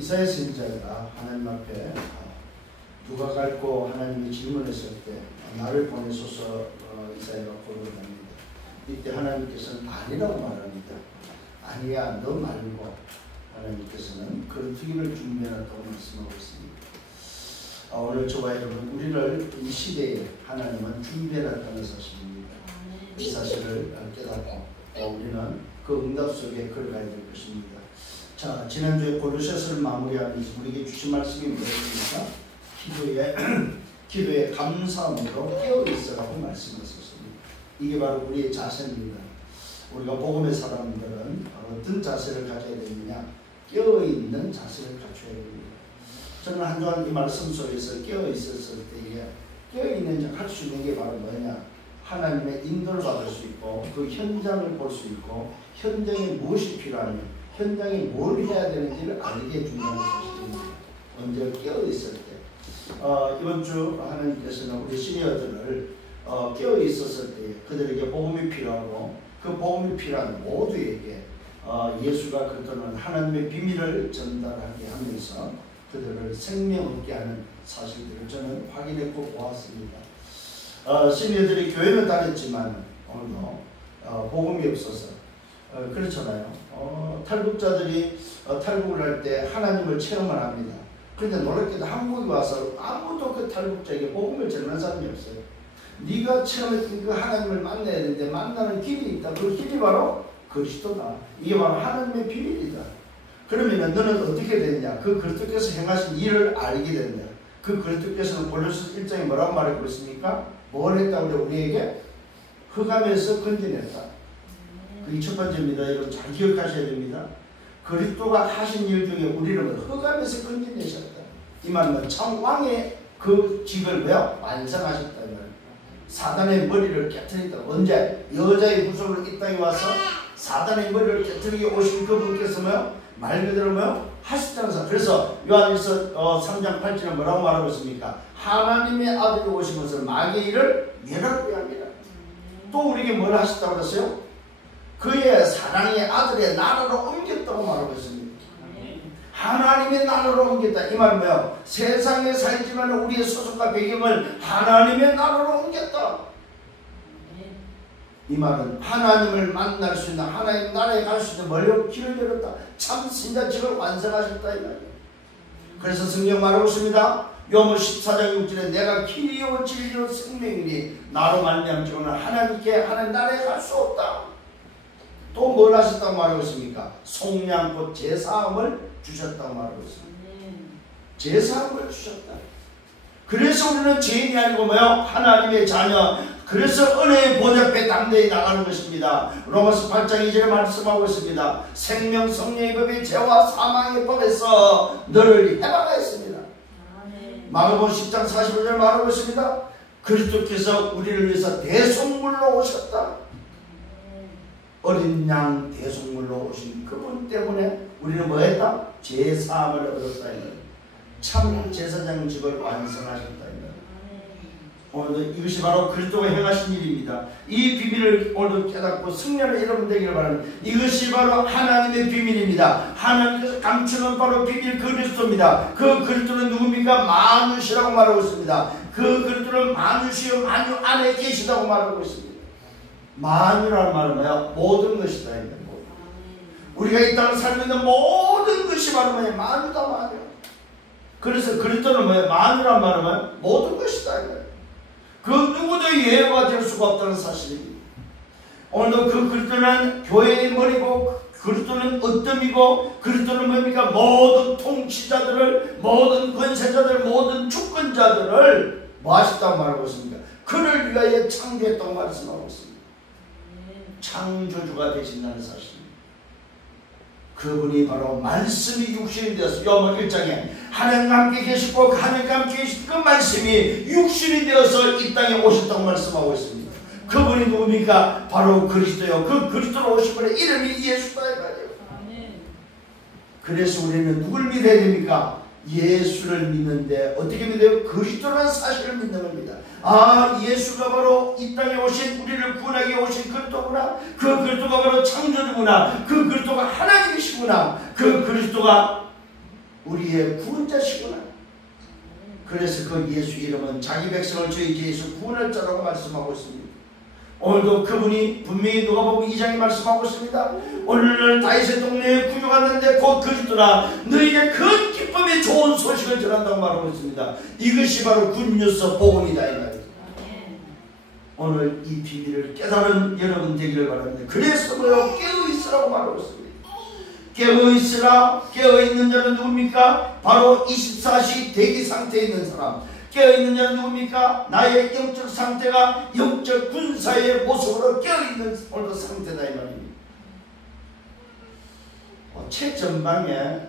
이사야 선지자가 하나님 앞에 누가 갈고 하나님이 질문했을 때 나를 보내소서 이사야가 고백합니다. 이때 하나님께서는 아니라고 말합니다. 아니야, 너 말고. 하나님께서는 거르투기를 준비해놨다고 말씀하고 있습니다. 오늘 저와 여러분, 우리를 이 시대에 하나님은 준비해놨다는 사실입니다. 이 사실을 깨닫고 우리는 그 응답 속에 걸어가야 될 것입니다. 자, 지난주에 골로새서를 마무리하면서 우리에게 주신 말씀이 무엇입니까? 기도에 감사함으로 깨어있으라고 말씀하셨습니다. 이게 바로 우리의 자세입니다. 우리가 복음의 사람들은 어떤 자세를 가져야 되느냐? 깨어있는 자세를 갖춰야 됩니다. 저는 한동안 이 말씀 속에서 깨어있었을 때에 깨어있는 할 수 있는 게 바로 뭐냐? 하나님의 인도를 받을 수 있고 그 현장을 볼 수 있고 현장에 무엇이 필요하며 현장에 뭘 해야 되는지를 알게 해준다는 사실입니다. 언제 깨어있을 때 이번 주 하나님께서는 우리 시니어들을 깨어있었을 때 그들에게 복음이 필요하고 그 복음이 필요한 모두에게 예수가 그들은 하나님의 비밀을 전달하게 하면서 그들을 생명 얻게 하는 사실들을 저는 확인했고 보았습니다. 시니어들이 교회는 다녔지만 오늘도 복음이 없어서 그렇잖아요. 탈북자들이 탈북을 할 때 하나님을 체험을 합니다. 그런데 놀랍게도 한국에 와서 아무도 그 탈북자에게 복음을 전하는 사람이 없어요. 네가 체험했던 그 하나님을 만나야 되는데 만나는 길이 있다. 그 길이 바로 그리스도다. 이게 바로 하나님의 비밀이다. 그러면 너는 어떻게 되느냐? 그 그리스도께서 행하신 일을 알게 된다. 그 그리스도께서는 골로새 1장에 뭐라고 말하고 있습니까? 뭘 했다고 우리에게? 흑암에서 건져냈다. 그게 첫 번째입니다. 여러분 잘 기억하셔야 됩니다. 그리스도가 하신 일 중에 우리를 흑암에서 건져내셨다. 이 말은 참 왕의 그 직을 왜요? 완성하셨다. 이 말입니다. 사단의 머리를 깨트린다. 언제? 여자의 구속으로 이 땅에 와서 사단의 머리를 깨트리게 오신 그분께서 뭐요? 말 그대로 뭐요? 하셨다는 사실. 그래서 요한일서 3장 8절에 뭐라고 말하고 있습니까? 하나님의 아들이 오신 것을 마귀의 일을 멸하기 위함이라. 또 우리에게 뭘 하셨다고 그랬어요? 그의 사랑의 아들의 나라로 옮겼다고 말하고 있습니다. 하나님의 나라로 옮겼다. 이 말은 뭐예요? 세상에 살지만 우리의 소속과 배경을 하나님의 나라로 옮겼다. 이 말은 하나님을 만날 수 있는 하나님 나라에 갈 수 있는 멀리 길을 열었다. 참 신자직을 완성하셨다. 이 말이에요. 그래서 성경 말하고 있습니다. 요한복음 14장 6절에 내가 길이요 진리요 생명이니 나로 말미암지고는 하나님께 하나님 나라에 갈 수 없다. 또 뭘 하셨다고 말하고 있습니까? 속량꽃 제사함을 주셨다고 말하고 있습니다. 제사함을 주셨다. 그래서 우리는 죄인이 아니고 뭐요? 하나님의 자녀. 그래서 은혜의 보좌 앞에 담대히 나가는 것입니다. 로마서 8장 2절에 말씀하고 있습니다. 생명 성령의 법이 죄와 사망의 법에서 너를 해방하였습니다. 마가복음 10장 45절 말하고 있습니다. 그리스도께서 우리를 위해서 대속물로 오셨다. 어린 양 대속물로 오신 그분 때문에 우리는 뭐 했다? 제사함을 얻었다. 참 제사장직을 완성하셨다. 오늘도 이것이 바로 그리스도가 행하신 일입니다. 이 비밀을 오늘도 깨닫고 승리를 여러분 되기를 바랍니다. 이것이 바로 하나님의 비밀입니다. 하나님께서 감추는 바로 비밀 그리스도입니다. 그 그리스도는 누굽니까? 만유시라고 말하고 있습니다. 그 그리스도는 만유시요 만유 안에 계시다고 말하고 있습니다. 만유라는 말은 뭐야? 모든 것이다. 우리가 이 땅을 살고 있는 모든 것이 바로 뭐야? 만유다. 만유. 그래서 그리스도는 뭐야? 만유라는 말은 뭐야? 모든 것이다. 그 누구도 예외가 될 수가 없다는 사실입니다. 오늘도 그 그리스도는 교회의 머리고 그리스도는 어뜸이고 그리스도는 뭡니까? 모든 통치자들을 모든 권세자들 모든 주권자들을 뭐 하셨다고 말하고 있습니다. 그를 위하여 창조했다고 말씀하고 있습니다. 창조주가 되신다는 사실입니다. 그분이 바로 말씀이 육신이 되어서 요한복음 1장에 하나님과 함께 계시고 하나님과 함께 계신 그 말씀이 육신이 되어서 이 땅에 오셨다고 말씀하고 있습니다. 그분이 누굽니까? 바로 그리스도요. 그 그리스도로 오신 분의 이름이 예수다. 그래서 우리는 누굴 믿어야 됩니까? 예수를 믿는데 어떻게 믿어요? 그리스도라는 사실을 믿는 겁니다. 아, 예수가 바로 이 땅에 오신 우리를 구원하게 오신 그리스도구나. 그 그리스도가 바로 창조주구나. 그 그리스도가 하나님이시구나. 그 그리스도가 우리의 구원자시구나. 그래서 그 예수 이름은 자기 백성을 저희 죄에서 구원할 자라고 말씀하고 있습니다. 오늘도 그분이 분명히 누가복음 2장에 말씀하고 있습니다. 오늘 다윗의 동네에 구주가 왔는데 곧 그리스도라 너희에게 큰 기쁨의 좋은 소식을 전한다고 말하고 있습니다. 이것이 바로 굿뉴스 복음이다 이 말이에요. 오늘 이 비밀을 깨달은 여러분 되기를 바랍니다. 그래서 뭐요? 깨어있으라고 말하고 있습니다. 깨어있으라. 깨어있는 자는 누굽니까? 바로 24시 대기 상태에 있는 사람. 깨어있는 자는 누굽니까? 나의 영적 상태가 영적 군사의 모습으로 깨어있는 오늘도 상태다 이 말입니다. 최전방에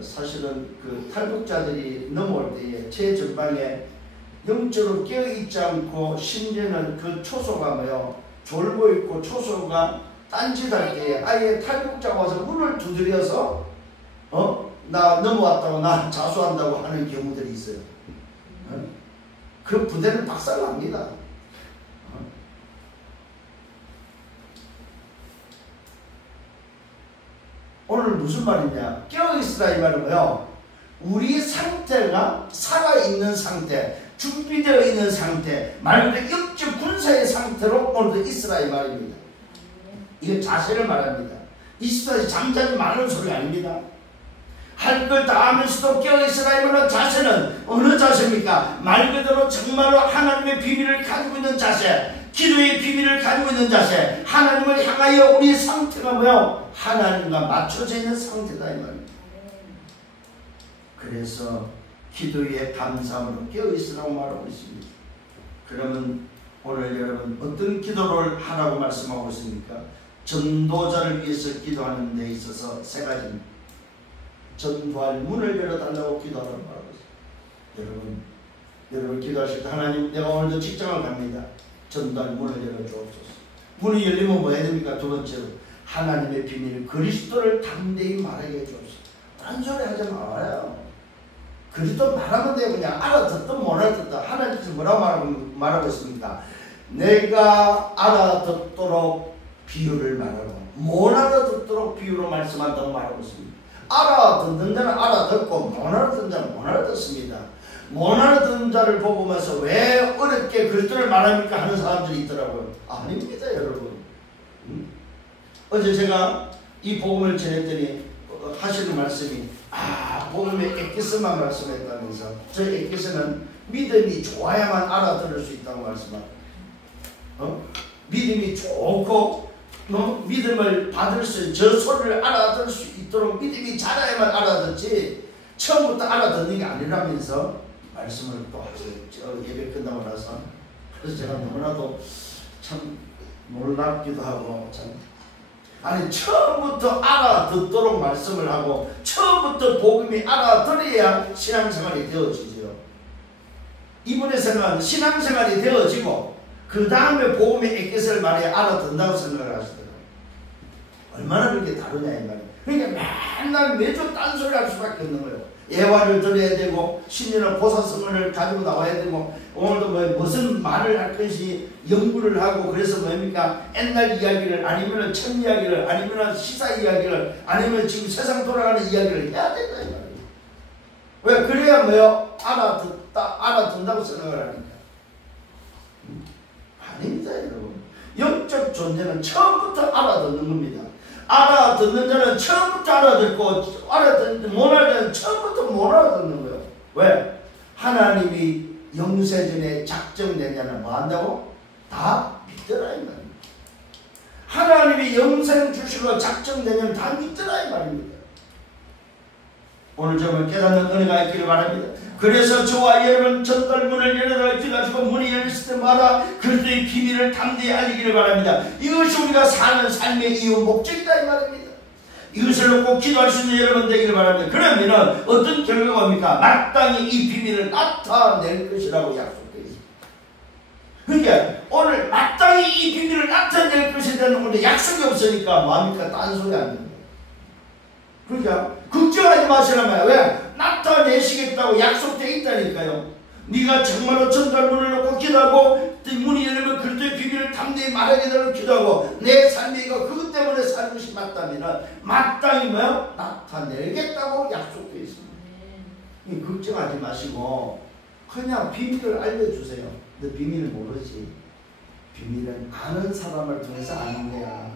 사실은 그 탈북자들이 넘어올 때에 최전방에 영적으로 깨어있지 않고 심지어는 그 초소가 뭐요? 졸고 있고 초소가 딴짓할 때에 아예 탈북자가 와서 문을 두드려서 나 넘어왔다고 나 자수한다고 하는 경우들이 있어요. 그 부대는 박살납니다. 오늘 무슨 말이냐? 깨어있으라 이 말은 뭐요? 우리 상태가 살아있는 상태, 준비되어 있는 상태, 말 그대로 영적 군사의 상태로 오늘도 있으라 이 말입니다. 이게 자세를 말합니다. 24시 잠자지 말라는 소리가 아닙니다. 할 걸 다 하면서도 깨어있으라 이 말은 자세는 어느 자세입니까? 말 그대로 정말로 하나님의 비밀을 가지고 있는 자세, 기도의 비밀을 가지고 있는 자세, 하나님을 향하여 우리의 상태가 뭐요? 하나님과 맞춰져 있는 상태다 이 말입니다. 그래서 기도의 감사함으로 깨어있으라고 말하고 있습니다. 그러면 오늘 여러분 어떤 기도를 하라고 말씀하고 있습니까? 전도자를 위해서 기도하는 데 있어서 세 가지입니다. 전도할 문을 열어달라고 기도하라고 말하고 있습니다. 여러분 기도하실 때 하나님 내가 오늘도 직장을 갑니다. 전도할 문을 열어주옵소서. 문이 열리면 뭐 해야 됩니까? 두 번째로 하나님의 비밀 그리스도를 담대히 말하게 해주옵소서. 딴소리 하지 말아요. 그리스도 말하면 돼요. 그냥 알아듣든 못 알아듣든 하나님께서 뭐라고 말하고 있습니까? 내가 알아듣도록 비유를 말하고 못 알아듣도록 비유로 말씀한다고 말하고 있습니다. 알아듣는 자는 알아듣고 못 알아듣는 자는 못 알아듣습니다. 못 알아듣는 자를 보면서 왜 어렵게 그리스도를 말합니까 하는 사람들이 있더라고요. 아닙니다 여러분. 어제 제가 이 복음을 전했더니 하시는 말씀이 복음의 엑기스만 말씀했다면서 저 엑기스는 믿음이 좋아야만 알아들을 수 있다고 말씀합니다. 믿음이 좋고 믿음을 받을 수 저 소리를 알아들을 수 있도록 믿음이 자라야만 알아듣지 처음부터 알아듣는 게 아니라면서 말씀을 또 하세요. 예배 끝나고 나서. 그래서 제가 너무나도 참 놀랍기도 하고 참 아니 처음부터 알아듣도록 말씀을 하고 처음부터 복음이 알아들어야 신앙생활이 되어지죠. 이분에서는 신앙생활이 되어지고 그 다음에 복음의 엑기스를 말해야 알아듣는다고 생각을 하시더라고요. 얼마나 그렇게 다르냐 이 말이에요. 그러니까 맨날 매주 딴소리 할 수밖에 없는 거예요. 예화를 들어야 되고 신이나 보사성을 가지고 나와야 되고 오늘도 무슨 말을 할 것이 연구를 하고 그래서 뭡니까? 옛날 이야기를 아니면 첫 이야기를 아니면 시사 이야기를 아니면 지금 세상 돌아가는 이야기를 해야 된다 이 말이에요. 왜? 그래야 뭐요? 알아듣는다고 생각을 하니까. 아닙니다 여러분. 영적 존재는 처음부터 알아듣는 겁니다. 알아듣는 자는 처음부터 알아듣고 못 알아듣는 자는 처음부터 못 알아듣는 거예요. 왜? 하나님이 영세전에 작정되냐는 뭐 한다고? 다 믿더라 이 말입니다. 하나님이 영생 주시고 작정되냐는 다 믿더라 이 말입니다. 오늘 정말 깨닫는 은혜가 있기를 바랍니다. 그래서 저와 여러분 전달문을 열어가지고 문이 열렸을 때마다 그리스도의 비밀을 담대히 알리기를 바랍니다. 이것이 우리가 사는 삶의 이유 목적이다 이 말입니다. 이것을 놓고 기도할 수 있는 여러분 되기를 바랍니다. 그러면 어떤 결과가 옵니까? 마땅히 이 비밀을 나타낼 것이라고 약속되어 있습니다. 그러니까 오늘 마땅히 이 비밀을 나타낼 것에 대한 오늘 약속이 없으니까 뭐합니까? 딴소리 안 됩니다. 그러니까 걱정하지 마시란 말이야. 왜? 나타내시겠다고 약속되어 있다니까요. 네가 정말로 전달문을 놓고 기도하고 문이 열리면 그리스도의 비밀을 담대히 말하게 되도록 기도하고 내 삶이 이거 그것 때문에 사는 것이 맞다면 마땅히 뭐야? 나타내겠다고 약속되어 있습니다. 걱정하지 마시고 그냥 비밀을 알려주세요. 너 비밀을 모르지. 비밀은 아는 사람을 통해서 아는 거야.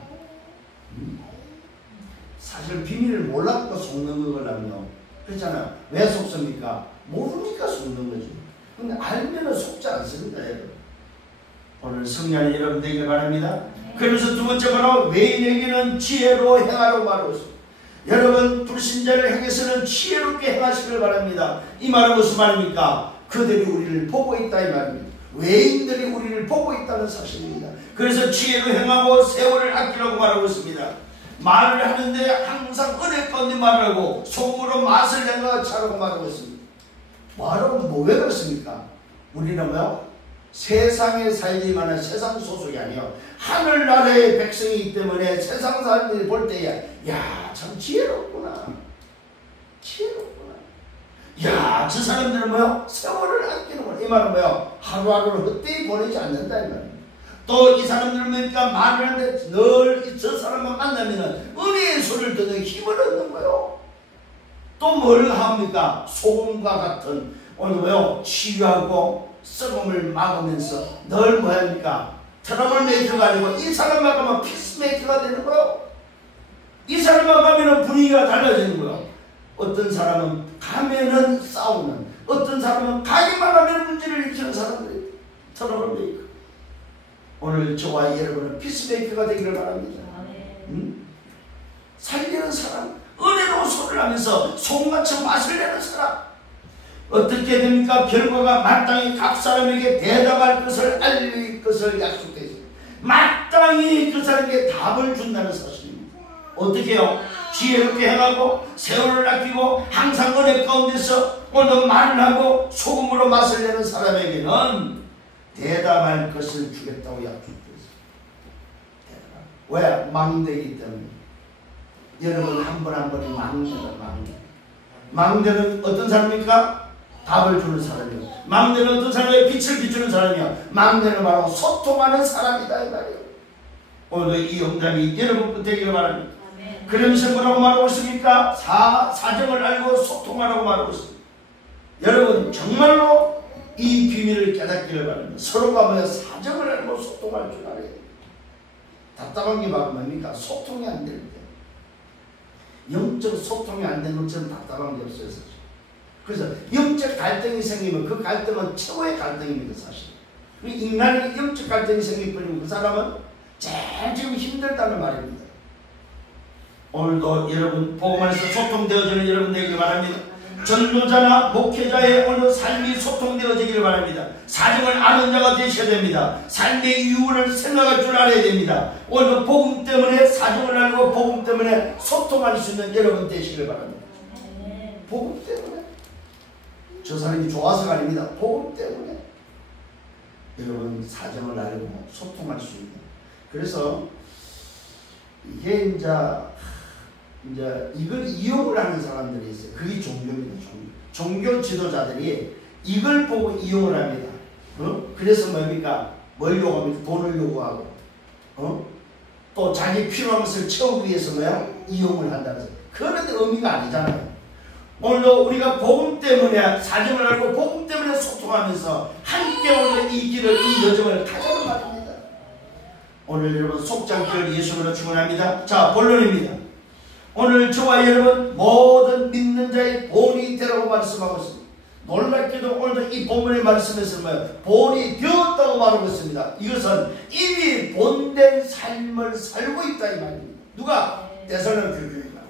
사실 비밀을 몰랐고 속는 거라며. 그렇잖아요. 왜 속습니까? 모르니까 속는 거지. 근데 알면은 속지 않습니다. 여러분. 오늘 성령이 여러분 되길 바랍니다. 그래서 두 번째 바로 외인에게는 지혜로 행하라고 말하고 있습니다. 여러분 불신자를 향해서는 지혜롭게 행하시길 바랍니다. 이 말은 무슨 말입니까? 그들이 우리를 보고 있다 이 말입니다. 외인들이 우리를 보고 있다는 사실입니다. 그래서 지혜로 행하고 세월을 아끼라고 말하고 있습니다. 말을 하는데 항상 은혜 가운데 말을 하고 속으로 맛을 낸 것 같이 하라고 말하고 있습니다. 말하면 뭐 왜 그렇습니까? 우리는 뭐요? 세상에 살기만한 세상 소속이 아니요 하늘나라의 백성이기 때문에 세상 사람들이 볼 때에 야 참 지혜롭구나, 지혜롭구나. 야 저 사람들은 뭐요? 세월을 아끼는구나. 이 말은 뭐요? 하루하루를 헛되이 보내지 않는다 이 말입니다. 또 이 사람들은 뭐니까 말을 하는데 늘 저 사람만 만나면은 은혜의 소리를 듣는 힘을 얻는 거요. 또 뭘 합니까? 소금과 같은 오늘 뭐요? 치유하고 썩음을 막으면서 늘 뭐합니까? 트러블 메이커가 아니고 이 사람만 가면 피스메이커가 되는 거요. 이 사람만 가면은 분위기가 달라지는 거요. 어떤 사람은 가면은 싸우는, 어떤 사람은 가기만 하면 문제를 일으키는 사람들이 트러블 메이커. 오늘 저와 여러분은 피스메이커가 되기를 바랍니다. 살리는 사람, 은혜로 소리를 하면서 소금같이 맛을 내는 사람. 어떻게 됩니까? 결과가 마땅히 각 사람에게 대답할 것을 알릴 것을 약속되어 있습니다. 마땅히 그 사람에게 답을 준다는 사실입니다. 어떻게 해요? 지혜롭게 행하고 세월을 아끼고 항상 은혜 가운데서 오늘도 말을 하고 소금으로 맛을 내는 사람에게는 대답할 것을 주겠다고 약속되어 있습니다. 왜? 망대이기 때문에. 여러분 한 번 한 번이 망대다. 망대는 어떤 사람입니까? 답을 주는 사람이요. 망대는 어떤 사람에게 빛을 비추는 사람이요. 망대는 바로 소통하는 사람이다 이 말이에요. 오늘도 이 영감이 여러분 되기를 바랍니다. 그러면서 뭐라고 말하고 있습니까? 사정을 알고 소통하라고 말하고 있습니다. 여러분 정말로 이 비밀을 깨닫기를 바랍니다. 서로가 뭐야 사정을 알고 소통할 줄 알아요. 답답한 게 바로 뭡니까? 소통이 안 될 때. 영적 소통이 안 되는 것처럼 답답한 게 없어요 사실. 그래서 영적 갈등이 생기면 그 갈등은 최고의 갈등입니다 사실. 인간이 영적 갈등이 생기면 그 사람은 제일 지금 힘들다는 말입니다. 오늘도 여러분 복음 안에서 소통되어지는 여러분 되기를 바랍니다. 전도자나 목회자의 오늘 삶이 소통되어지기를 바랍니다. 사정을 아는 자가 되셔야 됩니다. 삶의 이유를 생각할 줄 알아야 됩니다. 오늘 복음 때문에 사정을 알고 복음 때문에 소통할 수 있는 여러분 되시길 바랍니다. 복음 때문에. 저 사람이 좋아서가 아닙니다. 복음 때문에. 여러분 사정을 알고 소통할 수 있는. 그래서 이게 이제 이걸 이용을 하는 사람들이 있어요. 그게 종교입니다. 종교 지도자들이 이걸 보고 이용을 합니다. 그래서 뭡니까? 뭘 요구합니까? 돈을 요구하고 또 자기 필요한 것을 채우기 위해서 뭐야? 이용을 한다는 거예요. 그런데 의미가 아니잖아요. 오늘도 우리가 복음 때문에 사정을 알고 복음 때문에 소통하면서 함께 오늘 이 길을 이 여정을 가자는 말입니다. 오늘 여러분 속장길 예수님으로 축원합니다. 자 본론입니다. 오늘 저와 여러분 모든 믿는 자의 본이 되라고 말씀하고 있습니다. 놀랍게도 오늘도 이 본문의 말씀에서 본이 되었다고 말하고 있습니다. 이것은 이미 본된 삶을 살고 있다 이 말입니다. 누가? 데살로니가 교회가.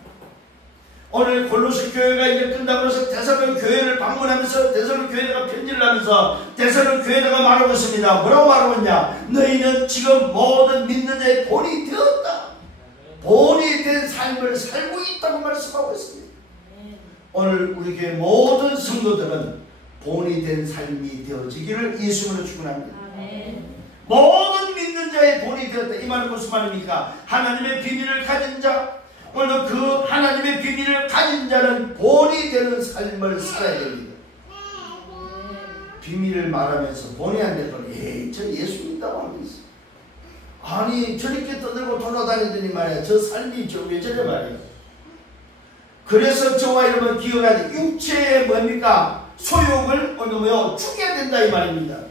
오늘 골로새 교회가 이제 끝나고 나서 데살로니가 교회를 방문하면서 데살로니가 교회가 편지를 하면서 데살로니가 교회가 말하고 있습니다. 뭐라고 말하고 있냐? 너희는 지금 모든 믿는 자의 본이 되었다. 본이 된 삶을 살고 있다고 말씀하고 있습니다. 오늘 우리 교회 모든 성도들은 본이 된 삶이 되어지기를 예수님으로 축원합니다. 모든 믿는 자의 본이 되었다. 이 말은 무슨 말입니까? 하나님의 비밀을 가진 자, 오늘도 그 하나님의 비밀을 가진 자는 본이 되는 삶을 살아야 됩니다. 비밀을 말하면서 본이 안 될 거는 저 예수 믿다고 하면서 아니 저렇게 떠들고 돌아다니더니 말이야 저 삶이 왜 저래 말이야. 그래서 저와 여러분 기억해야 돼. 육체의 뭡니까? 소욕을 죽여야 된다 이 말입니다.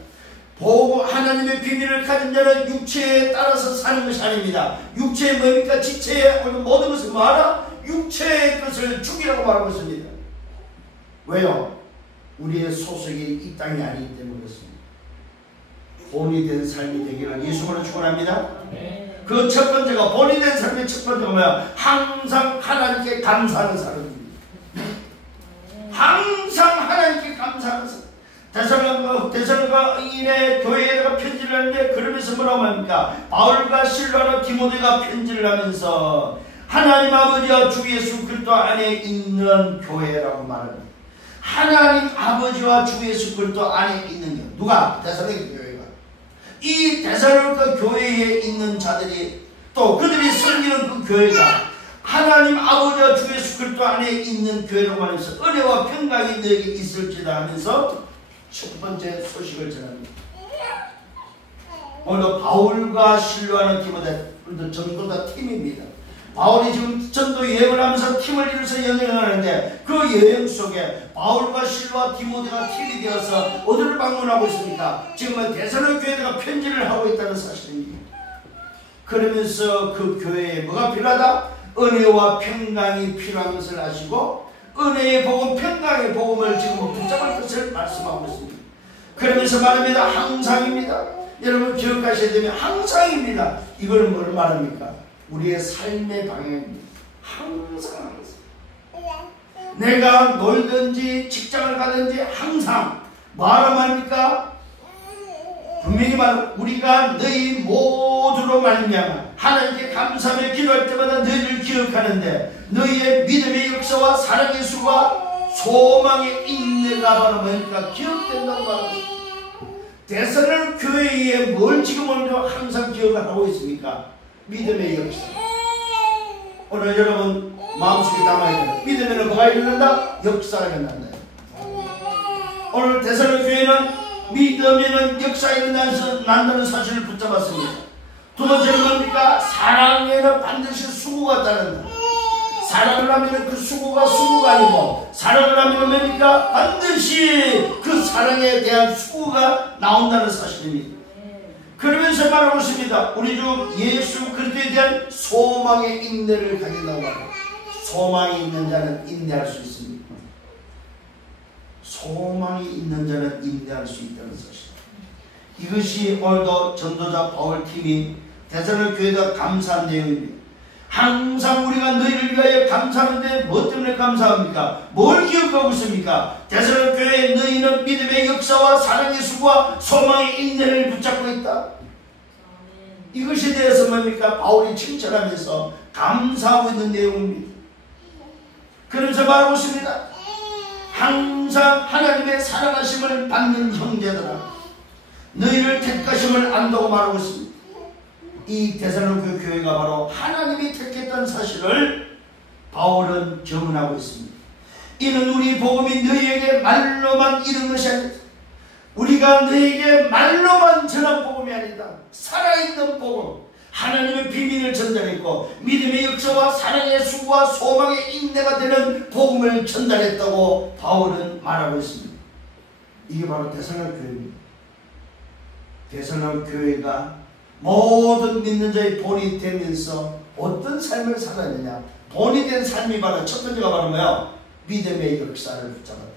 보고 하나님의 비밀을 가진 자는 육체에 따라서 사는 것이 아닙니다. 육체의 뭡니까? 지체의 모든 것을 뭐하라? 육체의 것을 죽이라고 말하고 있습니다. 왜요? 우리의 소속이 이 땅이 아니기 때문에 그렇습니다. 본이 된 삶이 되기를 예수님으로 축원합니다. 그 첫 번째가 본이 된 삶의 첫 번째가 뭐야? 항상 하나님께 감사하는 사람입니다. 항상 하나님께 감사하는 사람. 데살로니가인의 교회에다가 편지를 하는데 그러면서 뭐라고 합니까? 바울과 실라로 디모데가 편지를 하면서 하나님 아버지와 주 예수 그리스도 안에 있는 교회라고 말합니다. 하나님 아버지와 주 예수 그리스도 안에 있는 교회. 누가? 데살로니가 교회가. 이 데살로니가 교회에 있는 자들이 또 그들이 섬기는 그 교회가 하나님 아버지와 주 예수 그리스도 안에 있는 교회라고 하면서 은혜와 평강이 너에게 있을지다 하면서 첫 번째 소식을 전합니다. 오늘도 바울과 실로하는 디모데 전부 다 팀입니다. 바울이 지금 전도 여행을 하면서 팀을 이루어서 여행을 하는데 그 여행 속에 바울과 실로와 디모데가 팀이 되어서 어디를 방문하고 있습니까? 지금은 데살로니가 교회가 편지를 하고 있다는 사실입니다. 그러면서 그 교회에 뭐가 필요하다? 은혜와 평강이 필요한 것을 아시고 은혜의 복음, 평강의 복음을 지금 붙잡을 것을 말씀하고 있습니다. 그러면서 말합니다. 항상입니다. 여러분 기억하셔야 되면 항상입니다. 이걸 뭘 말합니까? 우리의 삶의 방향입니다. 항상 내가 놀든지 직장을 가든지 항상 뭐하라 말입니까? 분명히 말 우리가 너희 모두로 말미암아 하나님께 감사하며 기도할 때마다 너희를 기억하는데 너희의 믿음의 역사와 사랑의 수가 소망의 인내가 바로 뭡니까? 기억된다고 말합니다. 데살로니가 교회에 뭘 지금 오늘 항상 기억을 하고 있습니까? 믿음의 역사. 오늘 여러분 마음속에 담아야 돼요. 믿으면 뭐가 일어난다? 역사가 일어난다. 오늘 데살로니가 교회는 믿으면 역사가 일어난다는 사실을 붙잡았습니다. 두 번째는 뭡니까? 사랑에는 반드시 수고가 따른다. 사랑을 하면 그 수고가 아니고 사랑을 하면 뭡니까? 반드시 그 사랑에 대한 수고가 나온다는 사실입니다. 그러면서 말하고 있습니다. 우리 주 예수 그리스도에 대한 소망의 인내를 가진다고 말합니다. 소망이 있는 자는 인내할 수 있습니다. 소망이 있는 자는 인내할 수 있다는 사실. 이것이 오늘도 전도자 바울팀이 데살로니가 교회가 감사한 내용입니다. 항상 우리가 너희를 위하여 감사하는데 뭐 때문에 감사합니까? 뭘 기억하고 있습니까? 데살로니가 교회에 너희는 믿음의 역사와 사랑의 수고와 소망의 인내를 붙잡고 있다. 이것에 대해서 뭡니까? 바울이 칭찬하면서 감사하고 있는 내용입니다. 그러면서 말하고 있습니다. 항상 하나님의 사랑하심을 받는 형제들아 너희를 택하심을 안다고 말하고 있습니다. 이 데살로니가 교회가 바로 하나님이 택했다는 사실을 바울은 증언하고 있습니다. 이는 우리 복음이 너희에게 말로만 이른 것이 아니다. 우리가 너희에게 말로만 전한 복음이 아니다. 살아있는 복음, 하나님의 비밀을 전달했고 믿음의 역사와 사랑의 수고와 소망의 인내가 되는 복음을 전달했다고 바울은 말하고 있습니다. 이게 바로 데살로니가 교회입니다. 데살로니가 교회가 모든 믿는 자의 본이 되면서 어떤 삶을 살았느냐? 본이 된 삶이 바로 첫 번째가 바로 뭐야? 믿음의 역사를 붙잡았다.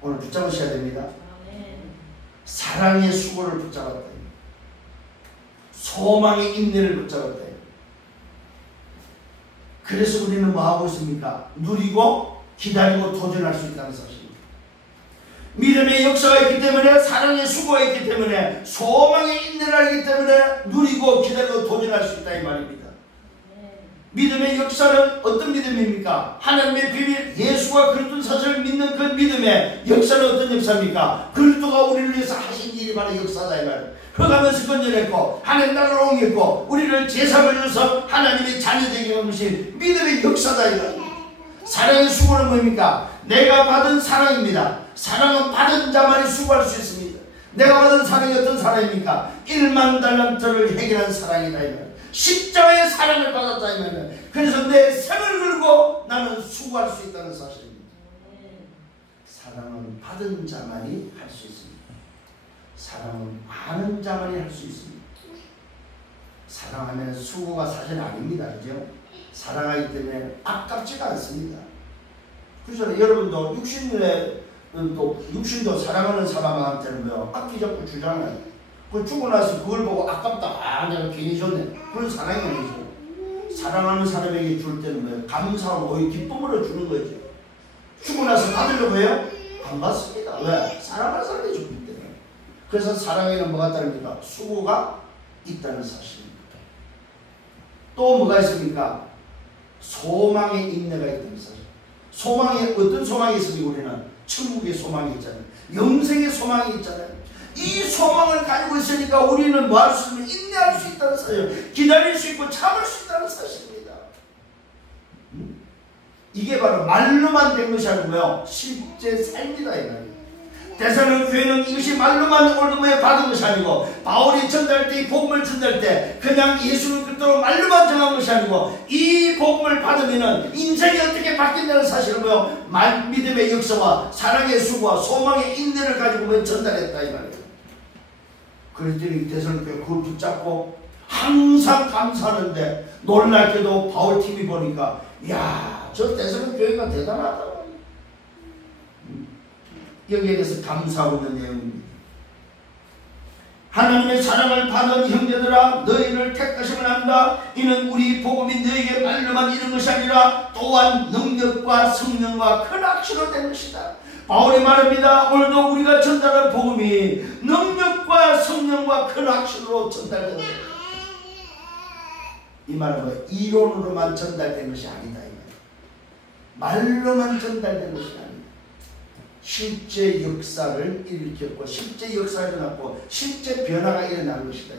오늘 붙잡으셔야 됩니다. 사랑의 수고를 붙잡았다. 소망의 인내를 붙잡았다. 그래서 우리는 뭐 하고 있습니까? 누리고 기다리고 도전할 수 있다는 사실입니다. 믿음의 역사가 있기 때문에 사랑의 수고가 있기 때문에 소망의 인내가 있기 때문에 누리고 기다리고 도전할 수 있다 이 말입니다. 믿음의 역사는 어떤 믿음입니까? 하나님의 비밀 예수가 그리스도 사실을 믿는 그 믿음의 역사는 어떤 역사입니까? 그리스도가 우리를 위해서 하신 일이 바로 역사다 이 말이에요. 흑암에서 건져냈고 하나님 나라로 옮겼고 우리를 제사를 줘서 하나님의 자녀되게 한 것이 믿음의 역사다 이 말이에요. 사랑의 수고는 뭡니까? 내가 받은 사랑입니다. 사랑은 받은 자만이 수고할 수 있습니다. 내가 받은 사랑이 어떤 사랑입니까? 1만 달란트를 해결한 사랑이다 이 말이에요. 십자가의 사랑을 받았다면 그래서 내 생을 걸고 나는 수고할 수 있다는 사실입니다. 사랑은 받은 자만이 할 수 있습니다. 사랑은 많은 자만이 할 수 있습니다. 사랑하면 수고가 사실 아닙니다. 그죠? 사랑하기 때문에 아깝지가 않습니다. 그래서 여러분도 육신도 사랑하는 사람한테는 뭐 아끼지 않고 주잖아요. 그 주고 나서 그걸 보고 아깝다. 아, 내가 괜히 줬네. 그건 사랑이 아니죠. 사랑하는 사람에게 줄 때는 뭐 감사하고 오히려 기쁨으로 주는 거죠. 주고 나서 받으려고 해요? 안 받습니다. 왜? 사랑하는 사람이 줬기 때문에. 그래서 사랑에는 뭐가 따릅니까? 수고가 있다는 사실입니다. 또 뭐가 있습니까? 소망의 인내가 있다는 사실. 소망이 어떤 소망이 있습니까? 우리는 천국의 소망이 있잖아요. 영생의 소망이 있잖아요. 이 소망을 가지고 있으니까 우리는 뭐 할 수 있으면 인내할 수 있다는 사실, 기다릴 수 있고 참을 수 있다는 사실입니다. 이게 바로 말로만 된 것이 아니고요, 실제 삶이다 이 말이에요. 데살로니가 이것이 말로만 올드모에 받은 것이 아니고, 바울이 전달 때 이 복음을 전달 때 그냥 예수를 그대로 말로만 전한 것이 아니고, 이 복음을 받으면 인생이 어떻게 바뀐다는 사실을 뭐요, 믿음의 역사와 사랑의 수고와 소망의 인내를 가지고 전달했다 이 말이에요. 그랬더니 데살로니가 그걸 붙잡고 항상 감사하는데, 놀랍게도 바울 TV 보니까 이야, 저 데살로니가 교회가 대단하다. 여기에 대해서 감사하고 있는 내용입니다. 하나님의 사랑을 받은 형제들아, 너희를 택하심을 한다. 이는 우리 복음이 너희에게 말로만 이른 것이 아니라 또한 능력과 성령과 큰 확신으로 된 것이다. 바울이 말합니다. 오늘도 우리가 전달한 복음이 능력과 성령과 큰 확신으로 전달된다. 이 말은 뭐 이론으로만 전달된 것이 아니다. 말로만 전달된 것이 아니다. 실제 역사를 일으켰고 실제 역사가 일어났고 실제 변화가 일어난 것이다.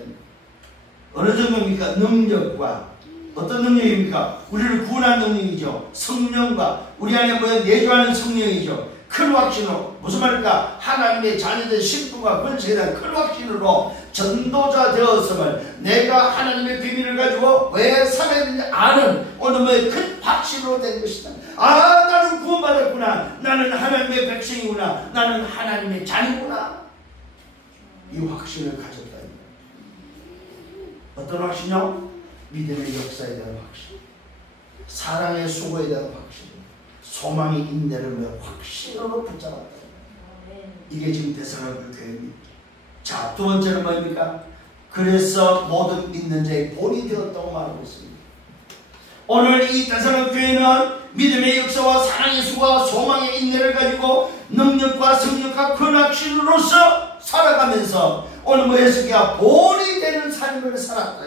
어느 정도입니까? 능력과 어떤 능력입니까? 우리를 구원한 능력이죠. 성령과 우리 안에 내주하는 성령이죠. 큰 확신으로 무슨 말일까? 하나님의 자녀된 신분과 권세에 대한 큰 확신으로 전도자 되었음을, 내가 하나님의 비밀을 가지고 왜 살아야 되는지 아는 오늘의 큰 확신으로 된 것이다. 아, 나는 구원받았구나. 나는 하나님의 백성이구나. 나는 하나님의 자녀구나. 이 확신을 가졌다. 어떤 확신이요? 믿음의 역사에 대한 확신, 사랑의 수고에 대한 확신, 소망의 인내를 확신으로 붙잡았다. 이게 지금 데살로니가 교회입니다. 자, 두 번째는 뭐입니까? 그래서 모든 믿는 자의 본이 되었다고 말하고 있습니다. 오늘 이 데살로니가 교회는 믿음의 역사와 사랑의 수고와 소망의 인내를 가지고 능력과 성령과 큰 확신으로서 살아가면서 오늘 뭐 했을까? 본이 되는 삶을 살았다.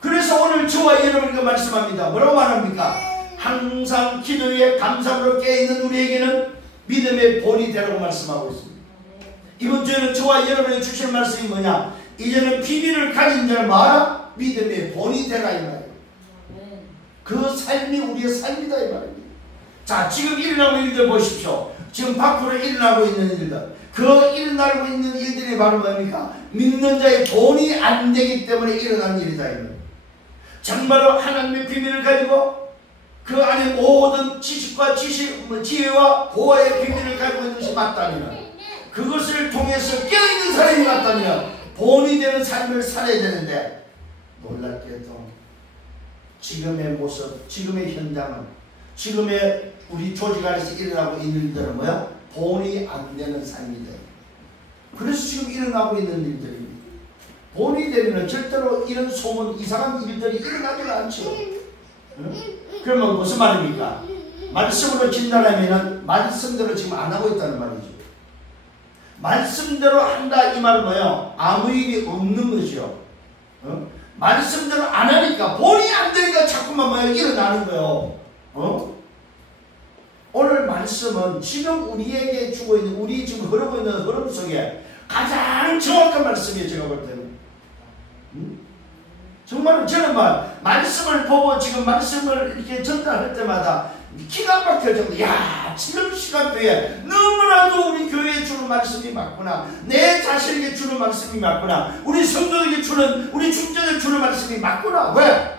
그래서 오늘 저와 여러분과 말씀합니다. 뭐라고 말합니까? 항상 기도에 감사로 깨어있는 우리에게는 믿음의 본이 되라고 말씀하고 있습니다. 이번 주에는 저와 여러분의 주실 말씀이 뭐냐? 이제는 비밀을 가진 자를 말아 믿음의 본이 되라 이 말이에요. 그 삶이 우리의 삶이다 이 말입니다. 자, 지금 일어나고 있는 일들 보십시오. 지금 밖으로 일어나고 있는 일들, 그 일어나고 있는 일들이 바로 뭡니까? 믿는 자의 본이 안 되기 때문에 일어난 일이다 이 말입니다. 정말로 하나님의 비밀을 가지고 그 안에 모든 지식과 지혜와 보호의 비밀을 가지고 있는 것이 맞다면, 그것을 통해서 깨어있는 사람이 맞다면 본이 되는 삶을 살아야 되는데, 놀랍게도 지금의 모습, 지금의 현장은, 지금의 우리 조직 안에서 일어나고 있는 일들은 뭐야? 본이 안 되는 삶이다. 그래서 지금 일어나고 있는 일들입니다. 본이 되면 절대로 이런 소문, 이상한 일들이 일어나지는 않죠. 응? 그러면 무슨 말입니까? 말씀으로 진단하면 말씀대로 지금 안 하고 있다는 말이죠. 말씀대로 한다 이 말은 뭐예요? 아무 일이 없는 것이요. 어? 말씀대로 안 하니까, 본이 안 되니까 자꾸만 뭐예요? 일어나는 거예요. 어? 오늘 말씀은 지금 우리에게 주고 있는, 우리 지금 흐르고 있는 흐름 속에 가장 정확한 말씀이에요. 제가 볼 때는. 정말 저는 말씀을 보고 지금 말씀을 이렇게 전달할 때마다 기가 막힐 정도, 야, 지금 시간대에 너무나도 우리 교회에 주는 말씀이 맞구나. 내 자신에게 주는 말씀이 맞구나. 우리 성도에게 주는, 우리 중전에 주는 말씀이 맞구나. 왜?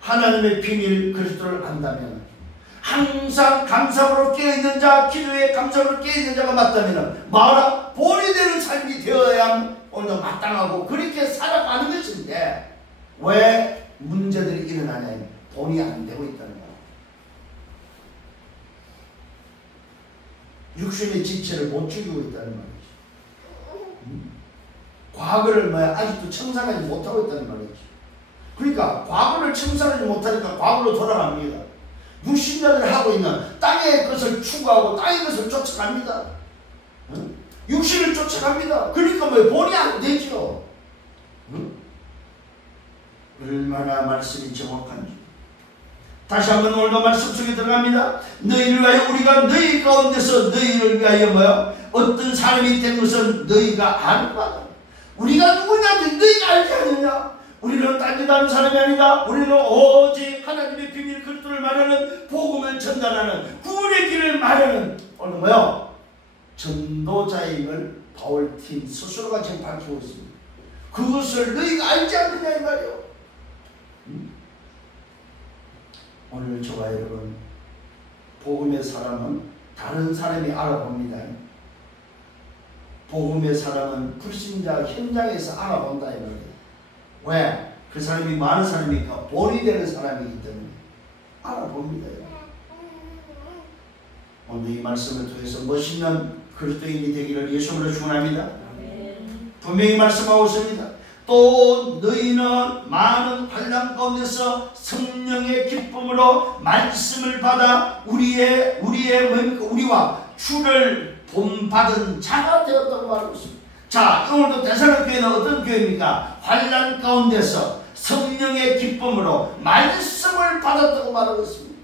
하나님의 비밀 그리스도를 안다면, 항상 감사로 깨어있는 자, 기도에 감사로 깨어있는 자가 맞다면 뭐라? 본이 되는 삶이 되어야 오늘 마땅하고 그렇게 살아가는 것인데, 왜 문제들이 일어나냐면 본이 안 되고 있다는 거야. 육신의 지체를 못 죽이고 있다는 말이지. 과거를 아직도 청산하지 못하고 있다는 말이지. 그러니까 과거를 청산하지 못하니까 과거로 돌아갑니다. 육신자들이 하고 있는 땅의 것을 추구하고 땅의 것을 쫓아갑니다. 육신을 쫓아갑니다. 그러니까 본이 안 되죠. 얼마나 말씀이 정확한지. 다시 한번 오늘도 말씀 속에 들어갑니다. 너희를 위하여 우리가 너희 가운데서 너희를 위하여 어떤 사람이 된 것은 너희가 아는 바다. 우리가 누구냐면 너희가 알지 않느냐. 우리는 딴짓 하는 사람이 아니다. 우리는 오직 하나님의 비밀 그리스도를 말하는, 복음을 전달하는, 구원의 길을 말하는 오늘 전도자임을 바울팀 스스로가 지금 밝히고 있습니다. 그것을 너희가 알지 않느냐 이 말이요. 오늘 저와 여러분, 복음의 사람은 다른 사람이 알아봅니다. 복음의 사람은 불신자 현장에서 알아본다 이 말이에요. 왜? 그 사람이 많은 사람이니까 본이 되는 사람이기 때문에 알아봅니다. 오늘 이 말씀을 통해서 멋있는 그리스도인이 되기를 예수님으로 축원합니다. 분명히 말씀하고 있습니다. 또 너희는 많은 환난 가운데서 성령의 기쁨으로 말씀을 받아 우리와 주를 본받은 자가 되었다고 말하고 있습니다. 자, 오늘도 대사로교회는 어떤 교회입니까? 환난 가운데서 성령의 기쁨으로 말씀을 받았다고 말하고 있습니다.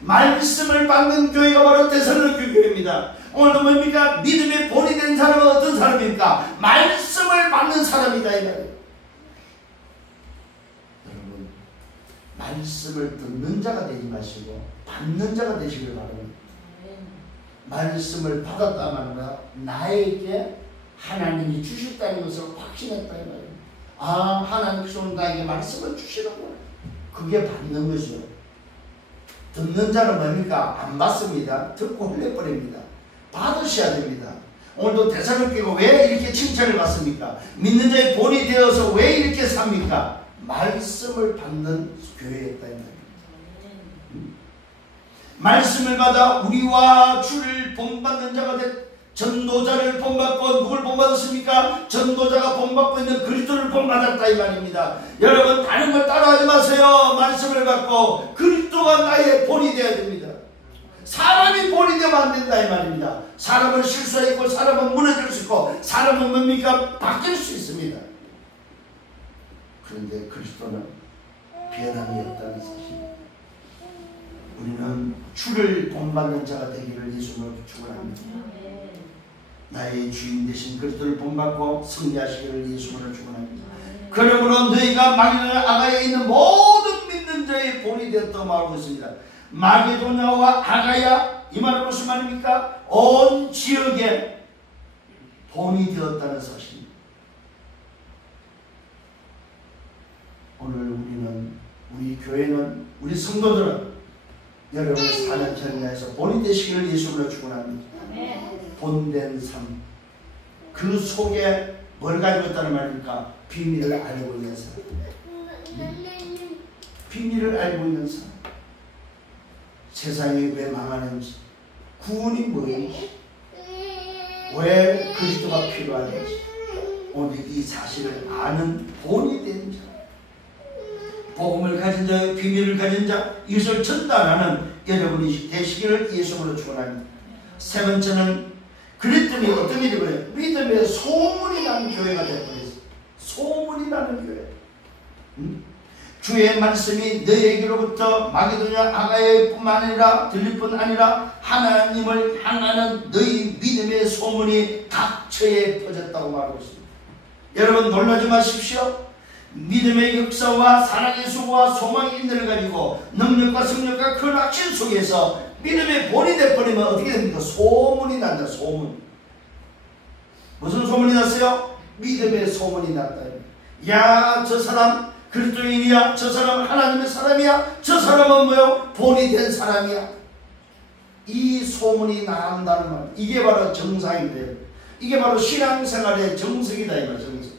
말씀을 받는 교회가 바로 대사로교회 교회입니다. 오늘 뭡니까? 믿음의 본이 된 사람은 어떤 사람입니까? 말씀을 받는 사람이다 이 말이에요. 여러분, 말씀을 듣는 자가 되지 마시고 받는 자가 되시길 바랍니다. 말씀을 받았다 말하면 나에게 하나님이 주셨다는 것을 확신했다 이 말이에요. 아, 하나님께서 나에게 말씀을 주시라고. 그게 받는 것이요. 듣는 자는 뭡니까? 안 받습니다. 듣고 흘려버립니다. 받으셔야 됩니다. 오늘도 대사로교회가 왜 이렇게 칭찬을 받습니까? 믿는 자의 본이 되어서 왜 이렇게 삽니까? 말씀을 받는 교회였다 이 말입니다. 말씀을 받아 우리와 주를 본받는 자가 됐. 전도자를 본받고 누굴 본받았습니까? 전도자가 본받고 있는 그리스도를 본받았다 이 말입니다. 여러분, 다른 걸 따라하지 마세요. 말씀을 받고 그리스도가 나의 본이 되어야 됩니다. 사람이 본이 되면 안 된다 이 말입니다. 사람은 실수가 있고 사람은 무너질 수 있고 사람은 뭡니까? 바뀔 수 있습니다. 그런데 그리스도는 변함이 없다는 사실. 우리는 주를 본받는 자가 되기를 예수님으로 축원합니다. 나의 주인 되신 그리스도를 본받고 승리하시기를 예수님으로 축원합니다. 그러므로 너희가 마게도냐 아가야에 있는 모든 믿는 자의 본이 되었다고 말하고 있습니다. 마게도냐와 아가야, 이 말은 무슨 말입니까? 온 지역에 본이 되었다는 사실입니다. 오늘 우리 교회는, 우리 성도들은 여러분의 사는 현장에서 본이 되시기를 예수님으로 축원합니다. 본된 삶, 그 속에 뭘 가지고 있다는 말입니까? 비밀을 알고 있는 사람. 비밀을 알고 있는 사람. 세상이 왜 망하는지, 구원이 뭐인지, 왜 그리스도가 필요한지, 오늘 이 사실을 아는 본이 된 자, 복음을 가진 자, 비밀을 가진 자, 이것을 전달하는 여러분이 되시기를 예수님으로 축원합니다. 세 번째는 그랬더니 어떤 일이 그래요? 믿음의 소문이 나는 교회가 되어버렸어요. 소문이 나는 교회. 주의 말씀이 너희에게로부터 마게도냐 아가야뿐만 아니라 들릴 뿐 아니라 하나님을 향하는 너희 믿음의 소문이 각처에 퍼졌다고 말하고 있습니다. 여러분 놀라지 마십시오. 믿음의 역사와 사랑의 수고와 소망의 인내를 가지고 능력과 성령과 큰 확신 속에서 믿음의 본이 되어버리면 어떻게 됩니까? 소문이 난다. 소문. 무슨 소문이 났어요? 믿음의 소문이 났다. 야, 저 사람 그리스도인이야. 저 사람 하나님의 사람이야. 저 사람은 뭐요? 본이 된 사람이야. 이 소문이 난다는 말. 이게 바로 정상인데요. 이게 바로 신앙생활의 정석이다. 이 말. 정석.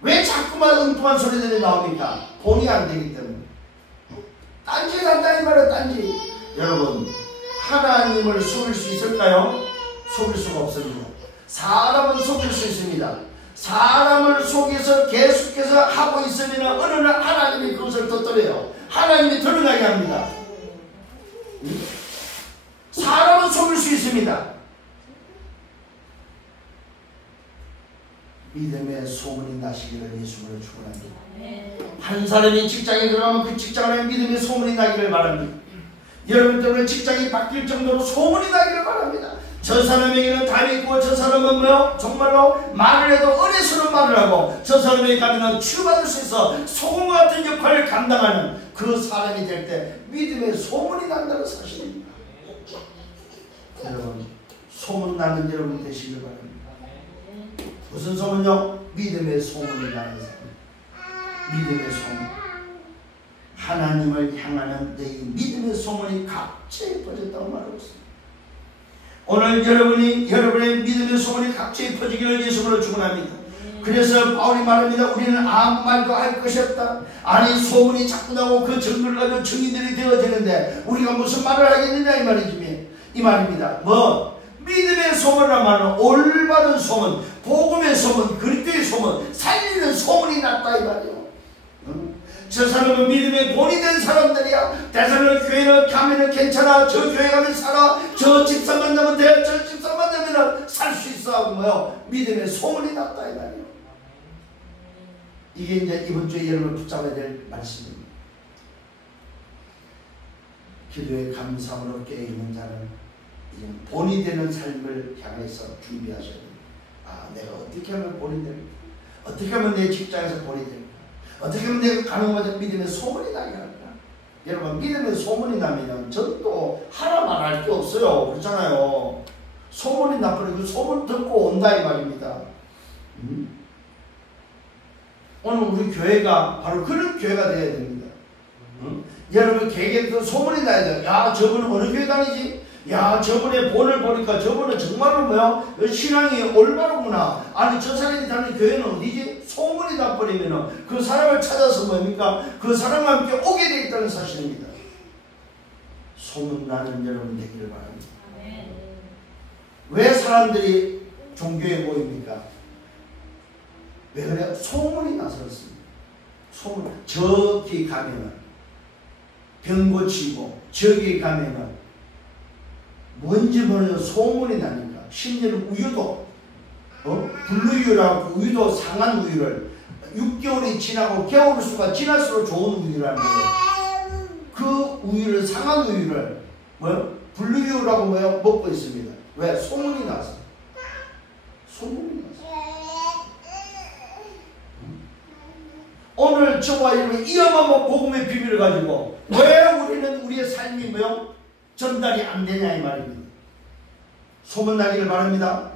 왜 자꾸만 엉뚱한 소리들이 나옵니까? 본이 안 되기 때문에. 딴짓 한다 이 말이에요. 딴짓. 여러분, 하나님을 속일 수 있을까요? 속일 수가 없습니다. 사람은 속일 수 있습니다. 사람을 속여서 계속해서 하고 있으면 어느 날 하나님이 그것을 터뜨려요. 하나님이 드러나게 합니다. 사람은 속일 수 있습니다. 믿음의 소문이 나시기를 예수님으로 축원합니다. 한 사람이 직장에 들어가면 그 직장에 믿음의 소문이 나기를 바랍니다. 여러분 때문에 직장이 바뀔 정도로 소문이 나기를 바랍니다. 저 사람에게는 답이 있고 저 사람은 뭐요? 정말로 말을 해도 은혜스러운 말을 하고 저 사람에게 가면 치유받을 수 있어 소금과 같은 역할을 감당하는 그 사람이 될 때 믿음의 소문이 난다는 사실입니다. 여러분, 소문나는 여러분 되시길 바랍니다. 무슨 소문요? 믿음의 소문이 나는 사람. 믿음의 소문. 하나님을 향하는 너희 믿음의 소문이 각지에 퍼졌다고 말하고 있습니다. 오늘 여러분의 믿음의 소문이 각지에 퍼지기를 예수님으로 축원합니다. 그래서 바울이 말합니다. 우리는 아무 말도 할 것이 없다. 아니 소문이 자꾸 나고 그 증거를 가지고 증인들이 되어지는데 우리가 무슨 말을 하겠느냐 이 말이지. 이 말입니다. 믿음의 소문이란 말은 올바른 소문, 복음의 소문, 그리스도의 소문, 살리는 소문이 났다 이 말이에요. 저 사람은 믿음의 본이 된 사람들이야. 대사는 교회는 가면은 괜찮아. 저 교회 가면 살아. 저 집사 만나면 돼. 저 집사 만나면 살 수 있어 하고 뭐요? 믿음의 소문이 났다 이 말이에요. 이게 이제 이번 주에 여러분을 붙잡아야 될 말씀입니다. 기도의 감사함으로 깨어있는 자는 이제 본이 되는 삶을 향해서 준비하셔야 됩니다. 아, 내가 어떻게 하면 본이 됩니까? 어떻게 하면 내 직장에서 본이 됩니까? 어떻게 하면 내가 가능하면 믿음의 소문이 나게 할까? 여러분, 믿음의 소문이 나면 저도 하나 말할 게 없어요. 그렇잖아요. 소문이 나버리고 그 소문 듣고 온다 이 말입니다. 오늘 우리 교회가 바로 그런 교회가 되어야 됩니다. 여러분 개개인도 소문이 나야 돼요. 야, 저분은 어느 교회 다니지? 야, 저분의 본을 보니까 저분은 정말로 뭐야? 신앙이 올바르구나. 아니 저 사람이 다니는 교회는 어디지? 소문이 나버리면 그 사람을 찾아서 뭡니까? 그 사람과 함께 오게 되어 있다는 사실입니다. 소문나는 여러분 되기를 바랍니다. 왜 사람들이 종교에 모입니까? 왜 그래요? 소문이 나서 그렇습니다. 소문. 저기 가면은 병 고치고 저기 가면은 뭔지 모르는 소문이 나니까. 심지어는 우유도 분류유라고 우유도 상한 우유를 6개월이 지나고 개월수가 지날수록 좋은 우유라는 거예요. 그 우유를 상한 우유를 분류유라고 먹고 있습니다. 왜? 소문이 나서. 소문이 나서. 오늘 저와 여러분 이 어마어마한 복음의 비밀을 가지고 왜 우리는 우리의 삶이 전달이 안 되냐 이 말입니다. 소문나기를 바랍니다.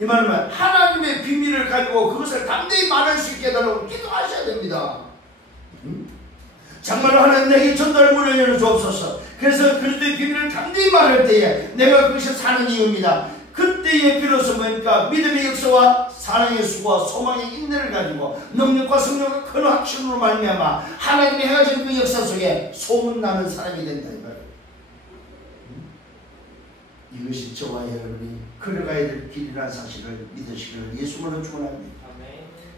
이 말은 하나님의 비밀을 가지고 그것을 담대히 말할 수 있게 해달라고 기도하셔야 됩니다. 정말로 하나님 내게 전달 문을 열어주옵소서. 그래서 그리스도의 비밀을 담대히 말할 때에 내가 그것이 사는 이유입니다. 그때에 비로소 뭡니까? 믿음의 역사와 사랑의 수고와 소망의 인내를 가지고 능력과 성령과 큰 확신으로 말미암아 하나님이 행하신 그 역사 속에 소문나는 사람이 된다 이 말이에요. 이것이 저와 여러분이 걸어가야 될 길이라는 사실을 믿으시기를 예수님으로 축원합니다.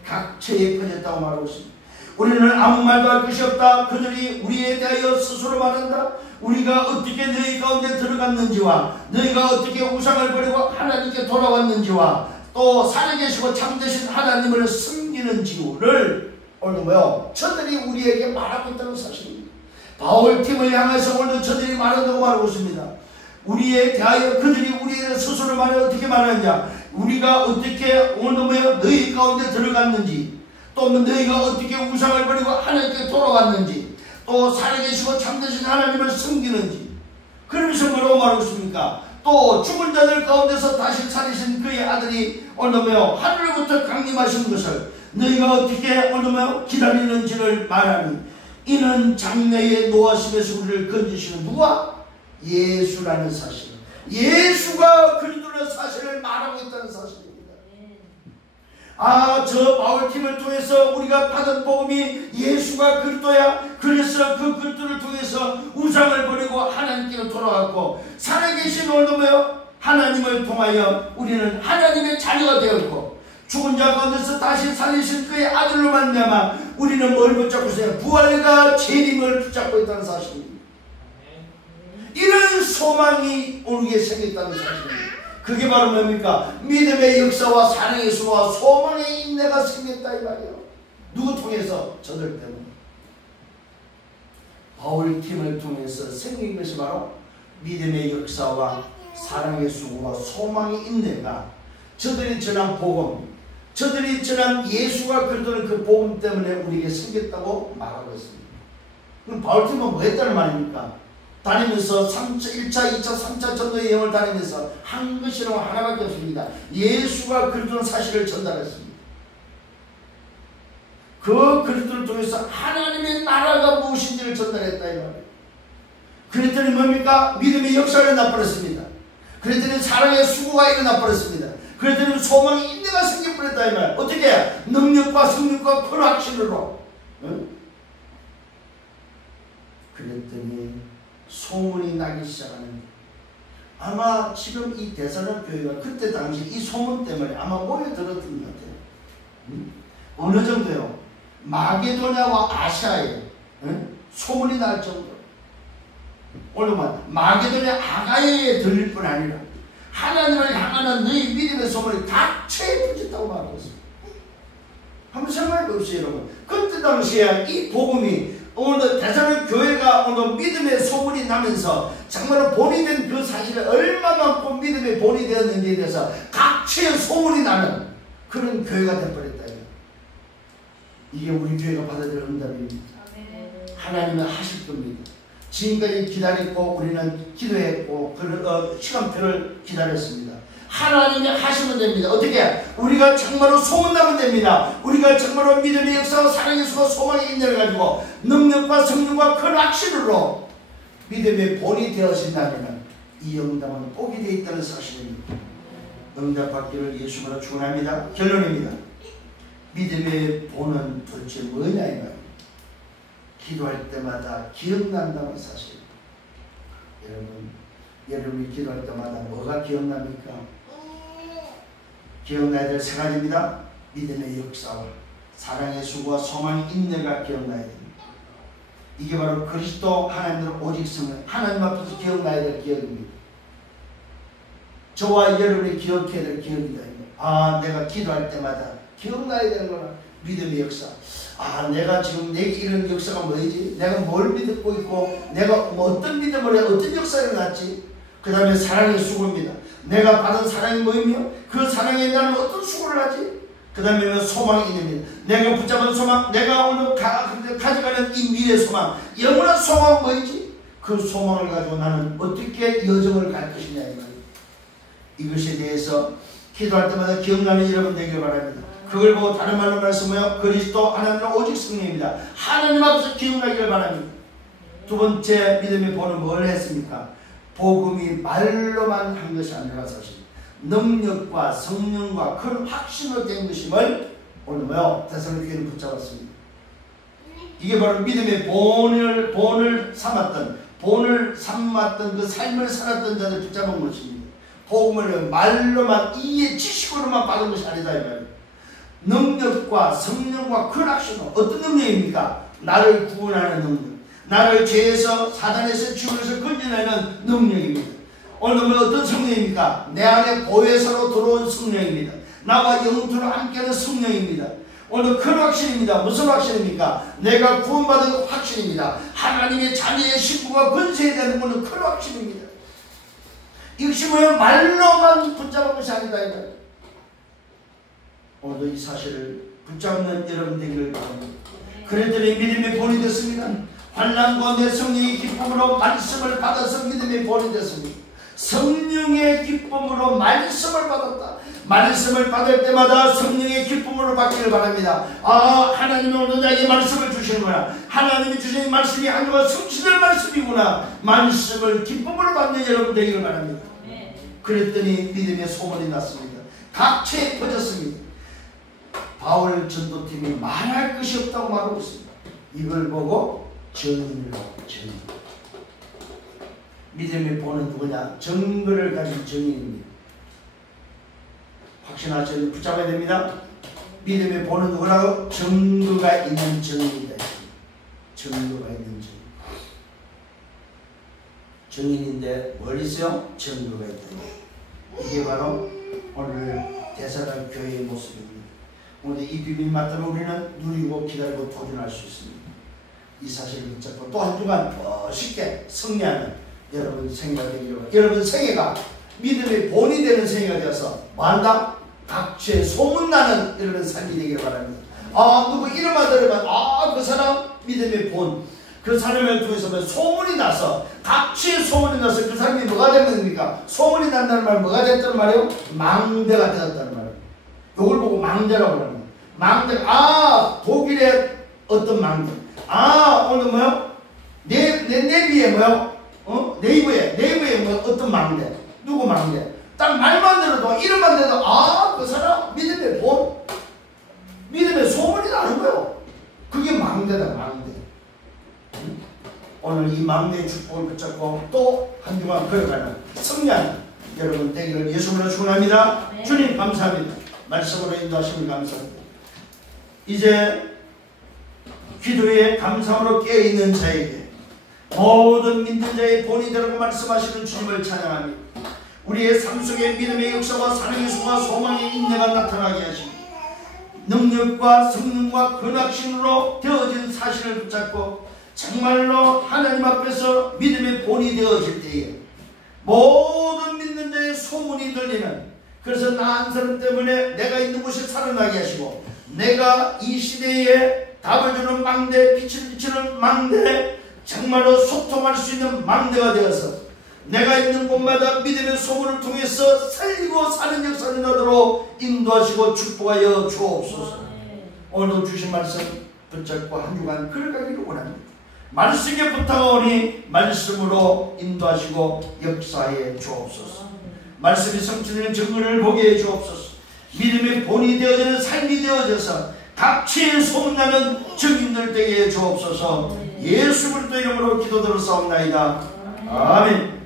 각처에 퍼졌다고 말하고 있습니다. 우리는 아무 말도 할 것이 없다. 그들이 우리에 대하여 스스로 말한다. 우리가 어떻게 너희 가운데 들어갔는지와 너희가 어떻게 우상을 버리고 하나님께 돌아왔는지와 또 살아계시고 참되신 하나님을 섬기는 이유를 오늘도 저들이 우리에게 말하고 있다는 사실입니다. 바울팀을 향해서 오늘 저들이 말한다고 말하고 있습니다. 우리에 대하여 그들이 우리에 대해 스스로 말해 어떻게 말하느냐. 우리가 어떻게 오늘도 너희 가운데 들어갔는지 또 너희가 어떻게 우상을 버리고 하나님께 돌아왔는지, 또 살아계시고 참되신 하나님을 섬기는지. 그러면서 뭐라고 말하고 있습니까? 또 죽은 자들 가운데서 다시 살리신 그의 아들이 오늘 하늘로부터 강림하신 것을 너희가 어떻게 오늘 기다리는지를 말하니, 이는 장래의 노하심에서 우리를 건지시는 누가? 예수라는 사실. 예수가 그리스도라는 사실을 말하고 있다는 사실입니다. 저 바울팀을 통해서 우리가 받은 복음이 예수가 그리스도야. 그래서 그 그리스도를 통해서 우상을 버리고 하나님께로 돌아왔고, 살아계신 오늘 하나님을 통하여 우리는 하나님의 자녀가 되었고, 죽은 자 가운데서 다시 살리신 그의 아들로 말미암아 우리는 뭘 붙잡고 있어요? 부활과 재림을 붙잡고 있다는 사실입니다. 이런 소망이 우리에게 생겼다는 사실입니다. 그게 바로 뭡니까? 믿음의 역사와 사랑의 수와 소망의 인내가 생겼다 이 말이에요. 누구 통해서? 저들 때문에. 바울팀을 통해서 생긴 것이 바로 믿음의 역사와 사랑의 수고와 소망의 인내가, 저들이 전한 복음, 저들이 전한 예수가 그리스도는 그 복음 때문에 우리에게 생겼다고 말하고 있습니다. 그럼 바울팀은 뭐 했다는 말입니까? 다니면서 1차, 2차, 3차 전도의 여행을 다니면서 한 것이라고 하나밖에 없습니다. 예수가 그리스도는 사실을 전달했습니다. 그 그리스도를 통해서 하나님의 나라가 무엇인지를 전달했다 이 말이에요. 그랬더니 뭡니까? 믿음의 역사가 일어나버렸습니다. 그랬더니 사랑의 수고가 일어나버렸습니다. 그랬더니 소망의 인내가 생겨버렸다 이 말이에요. 어떻게 해요? 능력과 성령과 큰 확신으로. 응? 그랬더니 소문이 나기 시작하는데, 아마 지금 이 대사론 교회가 그때 당시 이 소문 때문에 아마 모여들었던 것 같아요. 어느 정도요? 마게도냐와 아시아에 소문이 날 정도로. 오늘 마게도냐 아가야에 들릴 뿐 아니라 하나님을 향하는 너희 믿음의 소문이 각처에 퍼졌다고 말하고 있습니다. 한번 생각해 보십시오 여러분. 그때 당시에 이 복음이 오늘 대사론 교회가 오늘 믿음의 소문이 나면서 정말로 본이 된 그 사실을 얼마만큼 믿음의 본이 되었는지에 대해서 각처에 소문이 나는 그런 교회가 되어버렸다. 이게 우리 교회가 받아들일 응답입니다. 하나님은 하실 겁니다. 지금까지 기다렸고 우리는 기도했고 시간표를 기다렸습니다. 하나님이 하시면 됩니다. 어떻게? 우리가 정말로 소문나면 됩니다. 우리가 정말로 믿음의 역사와 사랑의 수고 소망의 인내를 가지고 능력과 성령과 큰 확신으로 믿음의 본이 되어진다면 이 응답은 복이 되어 있다는 사실입니다. 응답받기를 예수로 축원합니다. 결론입니다. 믿음의 본은 도대체 뭐냐 이 말입니다. 기도할 때마다 기억난다는 사실입니다. 여러분이 기도할 때마다 뭐가 기억납니까? 기억나야 될 세 가지입니다. 믿음의 역사와 사랑의 수고와 소망의 인내가 기억나야 됩니다. 이게 바로 그리스도 하나님을 오직 성령 하나님 앞에서 기억나야 될 기억입니다. 저와 여러분이 기억해야 될 기억이다. 내가 기도할 때마다 기억나야 되는 거나 믿음의 역사. 내가 지금 내게 이런 역사가 뭐지? 내가 뭘 믿고 있고 내가 어떤 믿음을 해 어떤 역사가 일어났지? 그 다음에 사랑의 수고입니다. 내가 받은 사랑이 뭐이며 그 사랑에 나는 어떤 수고를 하지? 그 다음에 소망이 있습니다. 내가 붙잡은 소망, 내가 오늘 가져가는 이 미래 소망, 영원한 소망은 뭐이지? 그 소망을 가지고 나는 어떻게 여정을 갈 것이냐 이 말이에요. 이것에 대해서 기도할 때마다 기억나는 여러분 되길 바랍니다. 그걸 보고 다른 말로 말씀하여 그리스도 하나님은 오직 성령입니다. 하나님 앞에서 기억나기를 바랍니다. 두 번째 믿음의 본은 뭘 했습니까? 복음이 말로만 한 것이 아니라 사실 능력과 성령과 큰 확신으로 된 것임을 오늘 데살로니가는 붙잡았습니다. 이게 바로 믿음의 본을 삼았던 그 삶을 살았던 자들 붙잡은 것입니다. 복음을 말로만 이해 지식으로만 받은 것이 아니다 이 말이에요. 능력과 성령과 큰 확신으로. 어떤 능력입니까? 나를 구원하는 능력, 나를 죄에서 사단에서 지옥에서 건져내는 능력입니다. 오늘 어떤 성령입니까? 내 안에 보혜사로 들어온 성령입니다. 나와 영토로 함께하는 성령입니다. 오늘 큰 확신입니다. 무슨 확신입니까? 내가 구원받은 확신입니다. 하나님의 자녀의 신부가 권세에 대한 것은 큰 확신입니다. 이것이 말로만 붙잡은 것이 아니다. 오늘도 이 사실을 붙잡는 여러분 되기를 바랍니다. 그랬더니 믿음의 본이 됐습니다. 환난 가운데 성령의 기쁨으로 말씀을 받아서 믿음의 본이 됐습니다. 성령의 기쁨으로 말씀을 받았다. 말씀을 받을 때마다 성령의 기쁨으로 받기를 바랍니다. 하나님이 오늘 나에게 말씀을 주시는구나. 하나님이 주신 말씀이 하나님과 성취될 말씀이구나. 말씀을 기쁨으로 받는 여러분 되기를 바랍니다. 그랬더니 믿음의 소문이 났습니다. 각처에 퍼졌습니다. 바울 전도팀이 말할 것이 없다고 말하고 있습니다. 이걸 보고 증인을 하고 증인. 믿음의 본은 누구냐? 증거를 가진 증인입니다. 확신하셔서 붙잡아야 됩니다. 믿음의 본은 누구라고? 증거가 있는 증인이다. 증거가 있는 증인. 증인인데 뭘 있어요? 증거가 있다. 이게 바로 오늘 대사단 교회의 모습입니다. 오늘 이 비밀 맞다면 우리는 누리고 기다리고 도전할 수 있습니다. 이 사실을 붙잡고 또 한 주간 쉽게 승리하는 여러분 생애가 되기를 바랍니다. 여러분 생애가 믿음의 본이 되는 생애가 되어서 뭐한다? 각처에 소문나는 여러분 삶이 되기를 바랍니다. 누구 이름만 들으면 그 사람 믿음의 본, 그 사람을 통해서 소문이 나서 각처에 소문이 나서 그 사람이 뭐가 되는 겁니까? 소문이 난다는 말 뭐가 됐다는 말이에요? 망대가 되었다는 말이에요. 이걸 보고 망대라고 합니다. 망대, 독일의 어떤 망대, 오늘 뭐요? 네이비에 뭐요? 네이버에 뭐 어떤 망대, 누구 망대? 딱 말만 들어도 이름만 들어도 그 사람 믿음의 본, 믿음의 소문이 나는 거예요. 그게 망대다, 망대. 오늘 이 망대의 축복을 붙잡고 또 한 주간 걸어가는 승리하는 여러분 되기를 예수님으로 축원합니다. 네. 주님 감사합니다. 말씀으로 인도하시면 감사합니다. 이제 기도에 감사함으로 깨어있는 자에게 모든 믿는 자의 본이 되라고 말씀하시는 주님을 찬양합니다. 우리의 삶 속에 믿음의 역사와 사랑의 소와 소망의 인내가 나타나게 하시고 능력과 성능과 근확신으로 되어진 사실을 붙잡고 정말로 하나님 앞에서 믿음의 본이 되어질 때에 모든 믿는 자의 소문이 들리는, 그래서 나 한 사람 때문에 내가 있는 곳이 살아나게 하시고 내가 이 시대에 답을 주는 망대, 빛을 비추는 망대, 정말로 소통할 수 있는 망대가 되어서 내가 있는 곳마다 믿음의 소문을 통해서 살리고 사는 역사를 나도록 인도하시고 축복하여 주옵소서. 오늘도 주신 말씀 붙잡고 한 주간 걸어가기를 원합니다. 말씀에 붙어오니 말씀으로 인도하시고 역사해 주옵소서. 말씀이 성취되는 증거를 보게 해 주옵소서. 믿음의 본이 되어지는 삶이 되어져서 각처에 소문나는 증인들 되게 해 주옵소서. 예수 그리스도 이름으로 기도드렸사옵나이다. 아멘.